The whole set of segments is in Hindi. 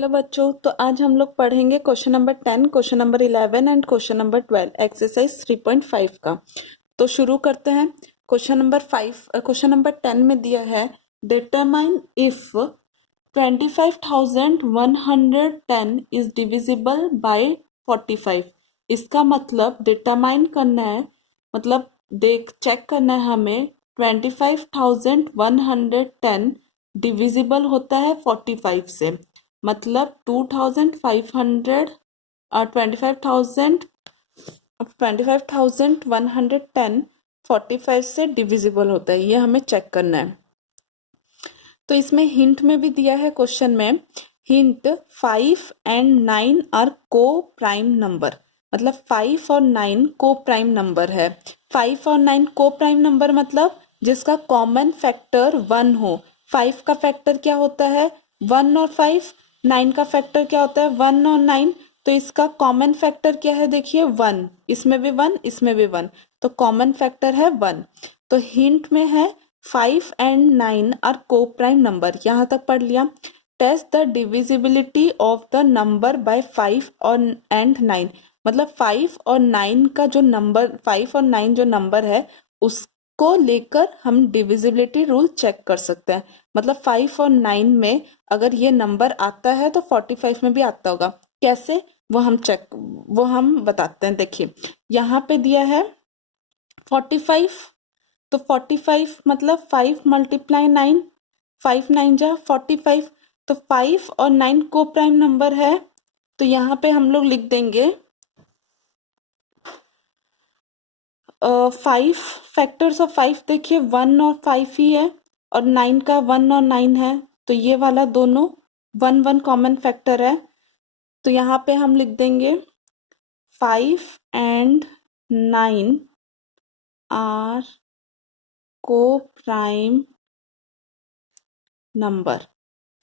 हेलो बच्चों, तो आज हम लोग पढ़ेंगे question number 10, question number 11 and question number 12 exercise 3.5 का। तो शुरू करते हैं। क्वेश्चन नंबर 10 में दिया है determine if 25,110 is divisible bye 45। इसका मतलब डिटरमाइन करना है, मतलब चेक करना है हमें 25,110 डिविजिबल होता है 45 से। मतलब 2,500 25,110 45 से डिविजिबल होता है, ये हमें चेक करना है। तो इसमें हिंट में भी दिया है क्वेश्चन में, hint 5 and 9 are coprime number. मतलब 5 और 9 को प्राइम नंबर है। 5 और 9 को प्राइम नंबर मतलब जिसका कॉमन फैक्टर 1 हो। 5 का फैक्टर क्या होता है? 1 और 5। 9 का फैक्टर क्या होता है? 1 और 9। तो इसका कॉमन फैक्टर क्या है? देखिए 1, इसमें भी 1, इसमें भी 1, तो कॉमन फैक्टर है 1। तो हिंट में है 5 and 9 are coprime number. यहाँ तक पढ़ लिया। Test the divisibility of the number by 5 और एंड 9। मतलब 5 और 9 का जो नंबर, 5 और 9 जो नंबर है उसको लेकर हम डिविजिबिलिटी रूल चेक कर सकते हैं। मतलब 5 और 9 में अगर ये नंबर आता है तो 45 में भी आता होगा। कैसे? वो हम बताते हैं। देखिए यहाँ पे दिया है 45, तो 45 मतलब 5 मल्टीप्लाई 9, 5 9 जा 45। तो 5 और 9 को प्राइम नंबर है, तो यहाँ पे हम लोग लिख देंगे 5 फैक्टर्स ऑफ 5। देखिए 1 और 5 ही है और 9 का 1 और 9 है, तो ये वाला दोनों 1 1 कॉमन फैक्टर है। तो यहाँ पे हम लिख देंगे 5 and 9 are coprime number.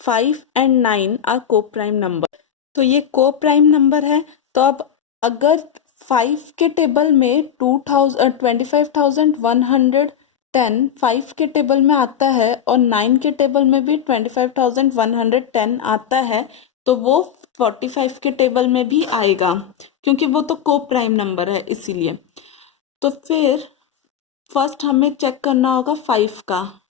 5 and 9 are coprime number. तो ये को प्राइम नंबर है। तो अब अगर 5 के टेबल में 25,110 5 के टेबल में आता है और 9 के टेबल में भी 25,110 आता है, तो वो 45 के टेबल में भी आएगा, क्योंकि वो तो को प्राइम नंबर है इसीलिए। तो फिर फर्स्ट हमें चेक करना होगा 5 का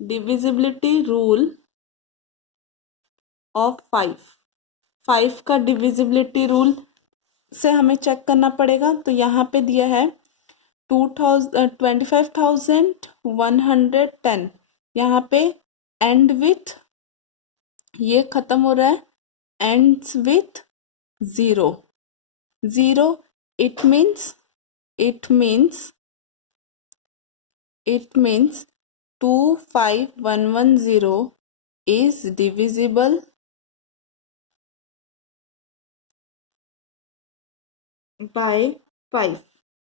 डिविजिबिलिटी रूल ऑफ 5। 5 का डिविजिबिलिटी रूल से हमें चेक करना पड़ेगा। तो यहाँ पे दिया है 25,110, यहाँ पे एंड विथ, ये खत्म हो रहा है, ends with 0 0। It means it means it means 25,110 is divisible by 5।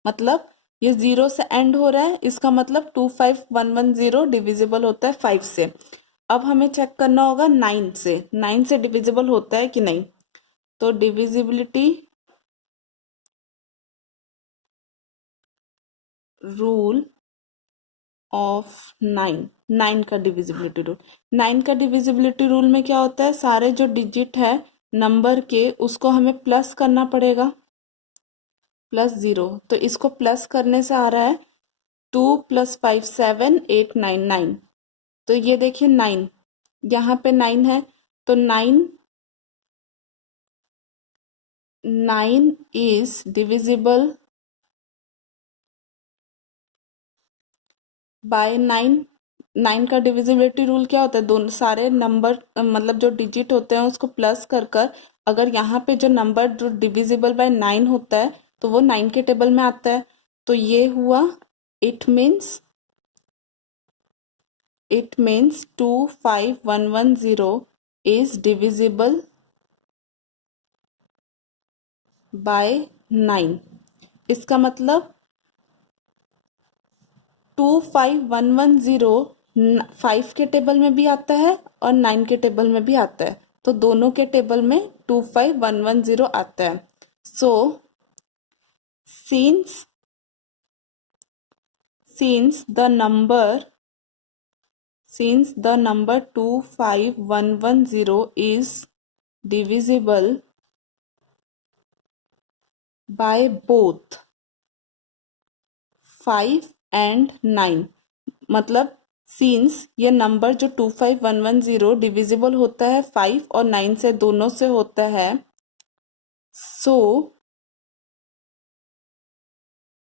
मतलब ये 0 से एंड हो रहा है, इसका मतलब 25,110 डिविजिबल होता है 5 से। अब हमें चेक करना होगा 9 से, 9 से डिविजिबल होता है कि नहीं। तो डिविजिबिलिटी रूल ऑफ 9, 9 का डिविजिबिलिटी रूल। 9 का डिविजिबिलिटी रूल में क्या होता है? सारे जो डिजिट है नंबर के उसको हमें प्लस करना पड़ेगा, +0। तो इसको प्लस करने से आ रहा है 2 + 5 7 8 9 9। तो ये देखिए 9, यहाँ पे 9 है, तो 9 इज डिविजिबल बाय 9। 9 का डिविजिबिलिटी रूल क्या होता है? दोनों सारे नंबर मतलब जो डिजिट होते हैं उसको प्लस कर कर, अगर यहाँ पे जो नंबर जो डिविजिबल बाय 9 होता है तो वो 9 के टेबल में आता है। तो ये हुआ, it means 25,110 is divisible by 9। इसका मतलब 25,110 5 के टेबल में भी आता है और 9 के टेबल में भी आता है, तो दोनों के टेबल में 25,110 आता है। सो since the number since the number 25110 is divisible by both 5 and 9, मतलब since ये नंबर जो 25110 डिविजिबल होता है 5 और 9 से, दोनों से होता है, so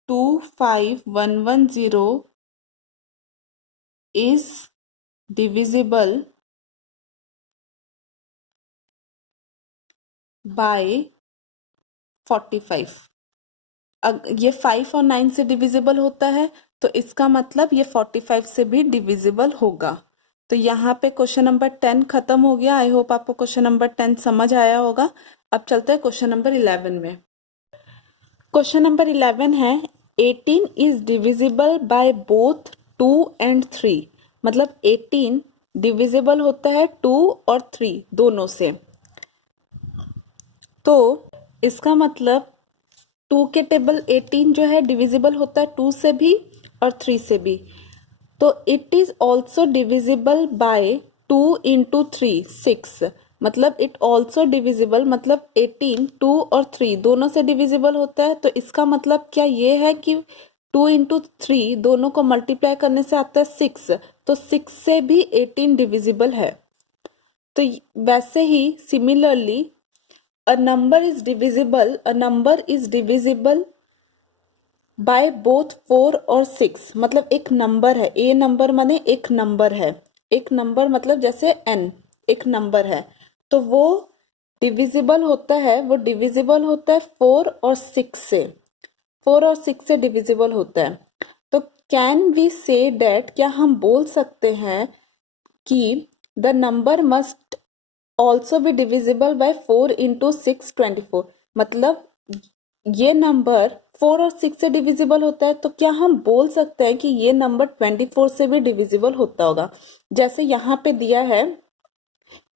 25110 is divisible by 45। ये 5 और 9 से डिविजिबल होता है तो इसका मतलब ये 45 से भी डिविजिबल होगा। तो यहाँ पे क्वेश्चन नंबर 10 खत्म हो गया। आई होप आपको क्वेश्चन नंबर 10 समझ आया होगा। अब चलते हैं क्वेश्चन नंबर 11 में। क्वेश्चन नंबर 11 है 18 is divisible by both 2 and 3, मतलब 18 डिविजिबल होता है 2 और 3 दोनों से। तो इसका मतलब 2 के टेबल 18 जो है डिविजिबल होता है 2 से भी और 3 से भी। तो it is also divisible by 2 into 3 6, मतलब इट ऑल्सो डिविजिबल, मतलब 18 2 और 3 दोनों से डिविजिबल होता है। तो इसका मतलब क्या ये है कि 2 इंटू 3 दोनों को मल्टीप्लाई करने से आता है 6, तो 6 से भी 18 डिविजिबल है। तो वैसे ही similarly a number is divisible by both 4 और 6, मतलब एक नंबर है, ए नंबर माने एक नंबर है, एक नंबर मतलब जैसे n एक नंबर है, तो वो डिविजिबल होता है, वो डिविजिबल होता है 4 और 6 से, 4 और 6 से डिविजिबल होता है। तो कैन वी से डेट, क्या हम बोल सकते हैं कि द नंबर मस्ट ऑल्सो भी डिविजिबल बाय 4 इंटू 6 24, मतलब ये नंबर 4 और 6 से डिविजिबल होता है। तो क्या हम बोल सकते हैं कि ये नंबर 24 से भी डिविजिबल होता होगा। जैसे यहाँ पे दिया है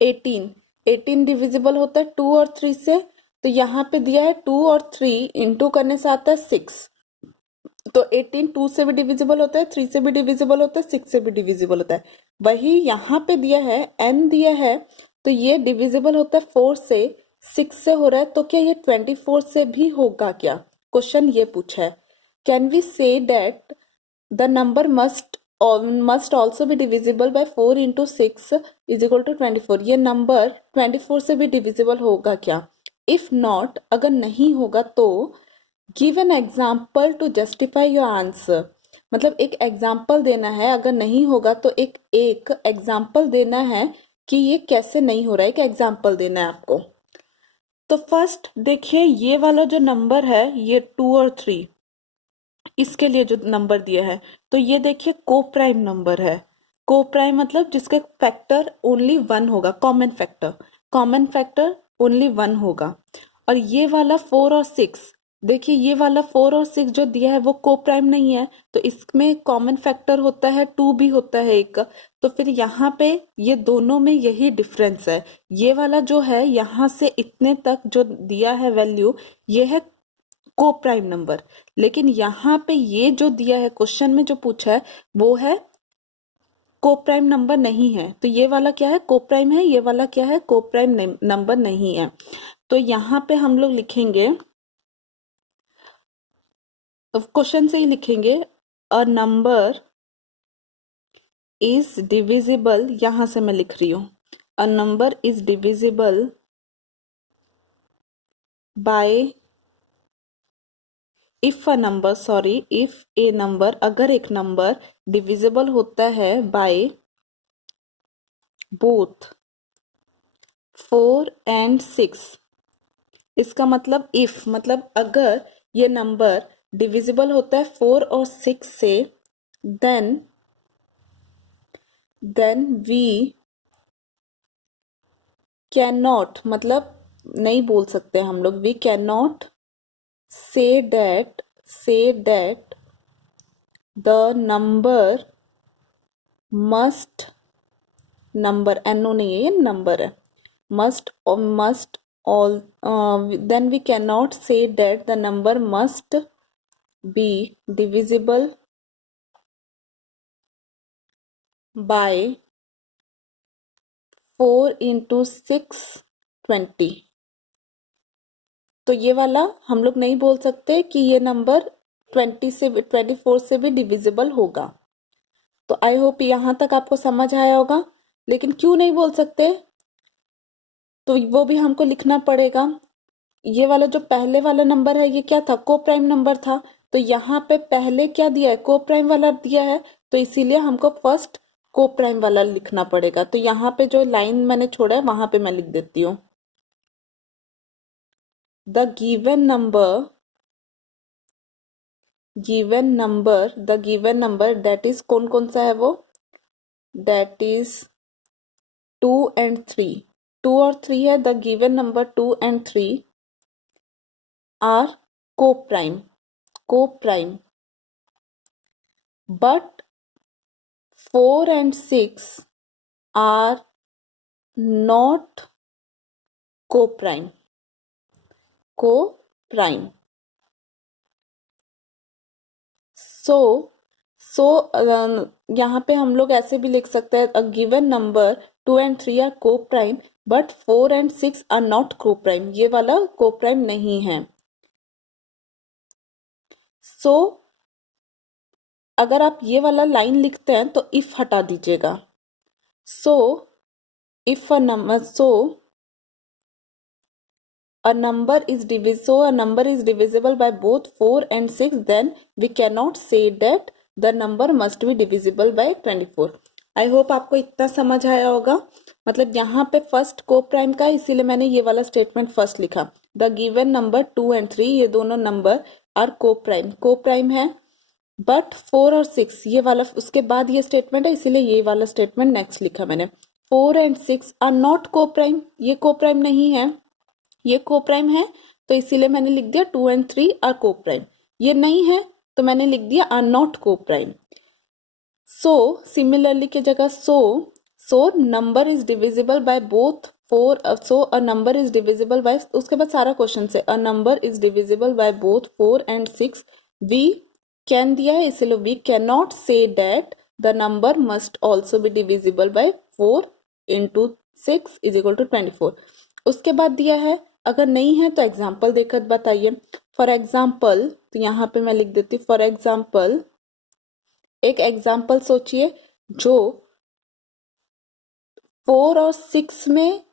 18 डिविजिबल होता है 2 और 3 से, तो यहाँ पे दिया है 2 और 3 इंटू करने से आता है 6, तो 18 2 से भी डिविजिबल होता है, 3 से भी डिविजिबल होता है, 6 से भी डिविजिबल होता है। वही यहाँ पे दिया है n दिया है, तो ये डिविजिबल होता है 4 से, 6 से हो रहा है, तो क्या ये 24 से भी होगा क्या? क्वेश्चन ये पूछा है। Can we say that the number must also भी divisible by 4 into 6 is equal to 24, ये नंबर 24 से भी डिविजिबल होगा क्या? इफ नॉट, अगर नहीं होगा तो give an example to justify your answer, मतलब एक एग्जाम्पल देना है। अगर नहीं होगा तो एक एग्जाम्पल देना है कि ये कैसे नहीं हो रहा है, एक एग्जाम्पल देना है आपको। तो फर्स्ट देखिए ये वाला जो नंबर है ये 2 और 3, इसके लिए जो नंबर दिया है, तो ये देखिए को प्राइम नंबर है। को प्राइम मतलब जिसके फैक्टर ओनली 1 होगा, कॉमन फैक्टर ओनली 1 होगा। और ये वाला 4 और 6, देखिए ये वाला 4 और 6 जो दिया है वो को प्राइम नहीं है, तो इसमें कॉमन फैक्टर होता है 2 भी होता है एक। तो फिर यहाँ पे ये दोनों में यही डिफरेंस है, ये वाला जो है यहाँ से इतने तक जो दिया है वैल्यू, ये है को प्राइम नंबर। लेकिन यहाँ पे ये जो दिया है क्वेश्चन में जो पूछा है वो है को प्राइम नंबर नहीं है। तो ये वाला क्या है, को प्राइम है, ये वाला क्या है, को प्राइम नंबर नहीं है। तो यहाँ पे हम लोग लिखेंगे, क्वेश्चन से ही लिखेंगे, अ नंबर इज डिविजिबल, यहां से मैं लिख रही हूं, अ number is divisible by if A number, अगर एक नंबर डिविजिबल होता है बाय बोथ 4 एंड 6, इसका मतलब इफ मतलब अगर ये नंबर डिविजिबल होता है 4 और 6 से, देन वी कैन नॉट, मतलब नहीं बोल सकते हम लोग, we can not say that the number must, number एनो नहीं है, ये नंबर है, must all, then we cannot say that the number must be divisible by 4 into 6 20। तो ये वाला हम लोग नहीं बोल सकते कि ये नंबर 24 से भी डिविजिबल होगा। तो आई होप यहाँ तक आपको समझ आया होगा। लेकिन क्यों नहीं बोल सकते, तो वो भी हमको लिखना पड़ेगा। ये वाला जो पहले वाला नंबर है ये क्या था, को प्राइम नंबर था। तो यहाँ पे पहले क्या दिया है, को प्राइम वाला दिया है, तो इसीलिए हमको फर्स्ट को प्राइम वाला लिखना पड़ेगा। तो यहाँ पे जो लाइन मैंने छोड़ा है वहां पे मैं लिख देती हूँ, the given number that is, कौन कौन सा है वो, दैट इज 2 and 3। 2 और 3 है, the given number 2 and 3 are coprime but 4 and 6 are not co-prime। So so यहाँ पे हम लोग ऐसे भी लिख सकते हैं, a given number 2 and 3 are coprime but 4 and 6 are not coprime. ये वाला को प्राइम नहीं है। सो अगर आप ये वाला लाइन लिखते हैं तो इफ हटा दीजिएगा। So if a number is divisible by both 4 and 6, then we cannot say that the number must be divisible by 24। I hope आपको इतना समझ आया होगा। मतलब यहाँ पे फर्स्ट को प्राइम का, इसीलिए मैंने ये वाला स्टेटमेंट फर्स्ट लिखा। द गिवन नंबर 2 and 3, ये दोनों नंबर आर को प्राइम है, बट 4 और 6 ये वाला उसके बाद ये स्टेटमेंट है, इसीलिए ये वाला स्टेटमेंट नेक्स्ट लिखा मैंने। 4 and 6 are not coprime, ये को प्राइम नहीं है, ये को प्राइम है, तो इसीलिए मैंने लिख दिया 2 and 3 आर को प्राइम। ये नहीं है तो मैंने लिख दिया are not coprime. So similarly की जगह so number is divisible by both 4, so a number is divisible by, उसके बाद सारा क्वेश्चन से a number is divisible by both 4 and 6। We can दिया है, इसलिए we can not say that the number must also be divisible by 4 into 6 is equal to 24। उसके बाद दिया है, अगर नहीं है तो एग्जाम्पल देकर बताइए। फॉर एग्जाम्पल, तो यहाँ पे मैं लिख देती हूँ फॉर एग्जाम्पल। एक एग्जाम्पल सोचिए जो 4 और 6 में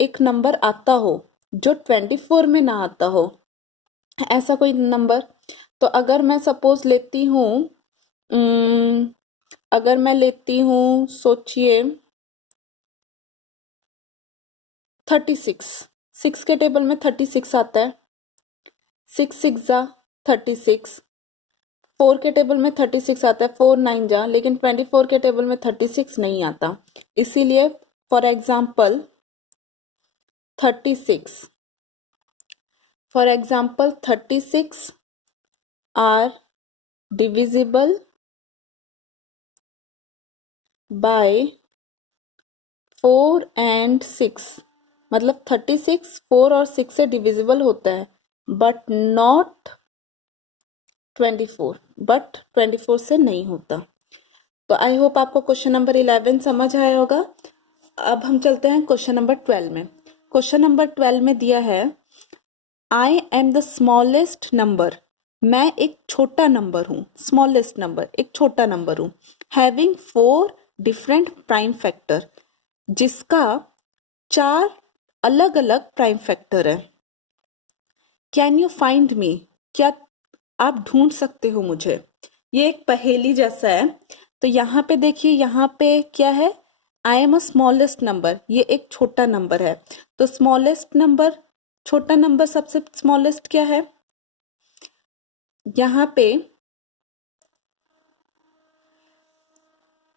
एक नंबर आता हो जो 24 में ना आता हो, ऐसा कोई नंबर। तो अगर मैं सपोज लेती हूँ, अगर मैं लेती हूँ, सोचिए 36, 6 के टेबल में 36 आता है, 6 6 जा 36। 4 के टेबल में 36 आता है, 4 9 जा, लेकिन 24 के टेबल में 36 नहीं आता। इसीलिए for example 36, for example 36 are divisible by 4 and 6। मतलब 36 4 और 6 से डिविजिबल होता है, बट नॉट 24, बट 24 से नहीं होता। तो आई होप आपको क्वेश्चन नंबर 11 समझ आया होगा। अब हम चलते हैं क्वेश्चन नंबर 12 में। क्वेश्चन नंबर 12 में दिया है, I am the smallest number, मैं एक छोटा नंबर हूं, स्मॉलेस्ट नंबर एक छोटा नंबर हूं, हैविंग 4 डिफरेंट प्राइम फैक्टर, जिसका 4 अलग अलग प्राइम फैक्टर है। कैन यू फाइंड मी, क्या आप ढूंढ सकते हो मुझे। ये एक पहेली जैसा है। तो यहाँ पे देखिए, यहाँ पे क्या है, I am a smallest number, ये एक छोटा नंबर है। तो स्मॉलेस्ट नंबर, छोटा नंबर सबसे स्मॉलेस्ट क्या है, यहाँ पे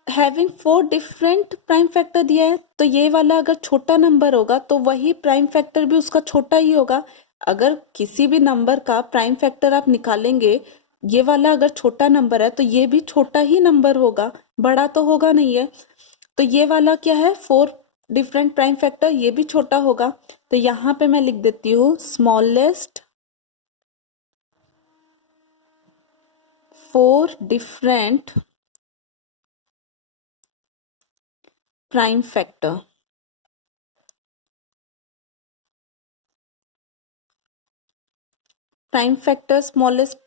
हैविंग 4 डिफरेंट प्राइम फैक्टर दिया है। तो ये वाला अगर छोटा नंबर होगा तो वही प्राइम फैक्टर भी उसका छोटा ही होगा। अगर किसी भी नंबर का प्राइम फैक्टर आप निकालेंगे, ये वाला अगर छोटा नंबर है तो ये भी छोटा ही नंबर होगा, बड़ा तो होगा नहीं है। तो ये वाला क्या है, 4 डिफरेंट प्राइम फैक्टर, ये भी छोटा होगा। तो यहाँ पे मैं लिख देती हूँ smallest 4 different prime factor. Prime factor smallest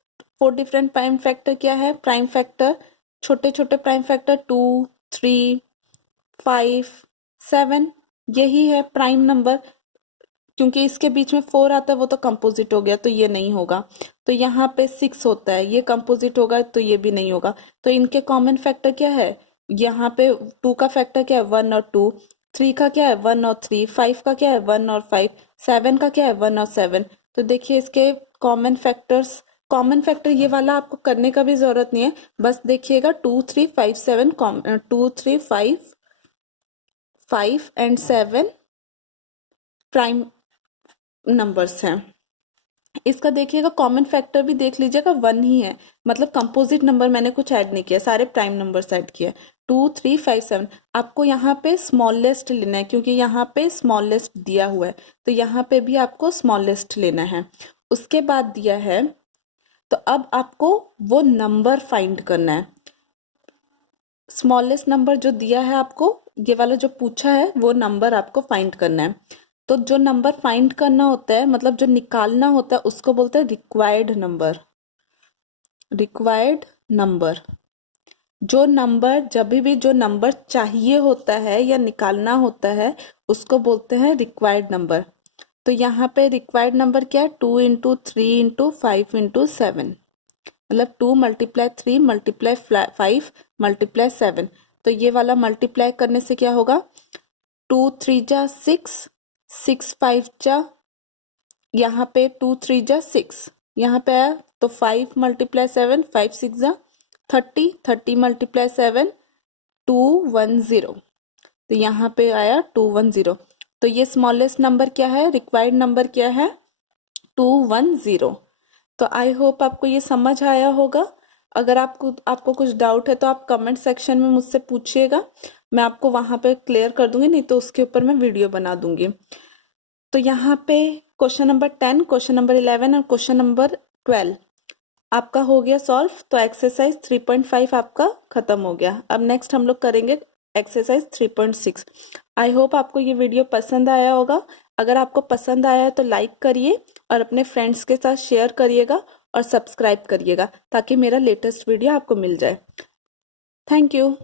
4 different prime factor क्या है? प्राइम फैक्टर छोटे छोटे प्राइम फैक्टर 2, 3, 5, 7, यही है प्राइम नंबर। क्योंकि इसके बीच में 4 आता है वो तो कंपोजिट हो गया, तो ये नहीं होगा। तो यहाँ पे 6 होता है, ये कंपोजिट होगा तो ये भी नहीं होगा। तो इनके कॉमन फैक्टर क्या है? यहाँ पे 2 का फैक्टर क्या है? 1 और 2। 3 का क्या है? 1 और 3। 5 का क्या है? 1 और 5। 7 का क्या है? 1 और 7। तो देखिए इसके कॉमन फैक्टर्स, कॉमन फैक्टर ये वाला आपको करने का भी जरूरत नहीं है, बस देखिएगा 2, 3, 5, 7, 2, 3, 5 एंड 7 प्राइम नंबर्स हैं। इसका देखिएगा कॉमन फैक्टर भी देख लीजिएगा 1 ही है, मतलब कंपोजिट नंबर मैंने कुछ ऐड नहीं किया, सारे प्राइम नंबर्स ऐड किए। 2, 3, 5, 7। आपको यहाँ पे स्मॉलेस्ट लेना है क्योंकि यहाँ पे स्मॉलेस्ट दिया हुआ है, तो यहाँ पे भी आपको स्मॉलेस्ट लेना है। उसके बाद दिया है, तो अब आपको वो नंबर फाइंड करना है। स्मॉलेस्ट नंबर जो दिया है आपको, ये वाला जो पूछा है, वो नंबर आपको फाइंड करना है। तो जो नंबर फाइंड करना होता है, मतलब जो निकालना होता है, उसको बोलते हैं रिक्वायर्ड नंबर। रिक्वायर्ड नंबर, जो नंबर जब भी जो नंबर चाहिए होता है या निकालना होता है, उसको बोलते हैं रिक्वायर्ड नंबर। तो यहाँ पे रिक्वायर्ड नंबर क्या है? 2 इंटू 3 इंटू 5 इंटू 7, मतलब 2 मल्टीप्लाई 3 मल्टीप्लाई 5 मल्टीप्लाई 7। तो ये वाला मल्टीप्लाई करने से क्या होगा? 2 3 जा 6, 6 5 जा, यहाँ पे 2 3 जा 6, यहाँ पे आया तो 5 मल्टीप्लाई 7, 5 6 जा 30, 30 मल्टीप्लाई 7, 210। तो यहाँ पे आया 210। तो ये स्मॉलेस्ट नंबर क्या है? रिक्वायर्ड नंबर क्या है? 210। तो आई होप आपको ये समझ आया होगा। अगर आपको कुछ डाउट है तो आप कमेंट सेक्शन में मुझसे पूछिएगा, मैं आपको वहां पे क्लियर कर दूंगी, नहीं तो उसके ऊपर मैं वीडियो बना दूंगी। तो यहाँ पे क्वेश्चन नंबर 10, क्वेश्चन नंबर 11 और क्वेश्चन नंबर 12 आपका हो गया सॉल्व। तो एक्सरसाइज 3.5 आपका खत्म हो गया। अब नेक्स्ट हम लोग करेंगे एक्सरसाइज 3.6। आई होप आपको ये वीडियो पसंद आया होगा। अगर आपको पसंद आया है तो लाइक करिए और अपने फ्रेंड्स के साथ शेयर करिएगा और सब्सक्राइब करिएगा ताकि मेरा लेटेस्ट वीडियो आपको मिल जाए। Thank you.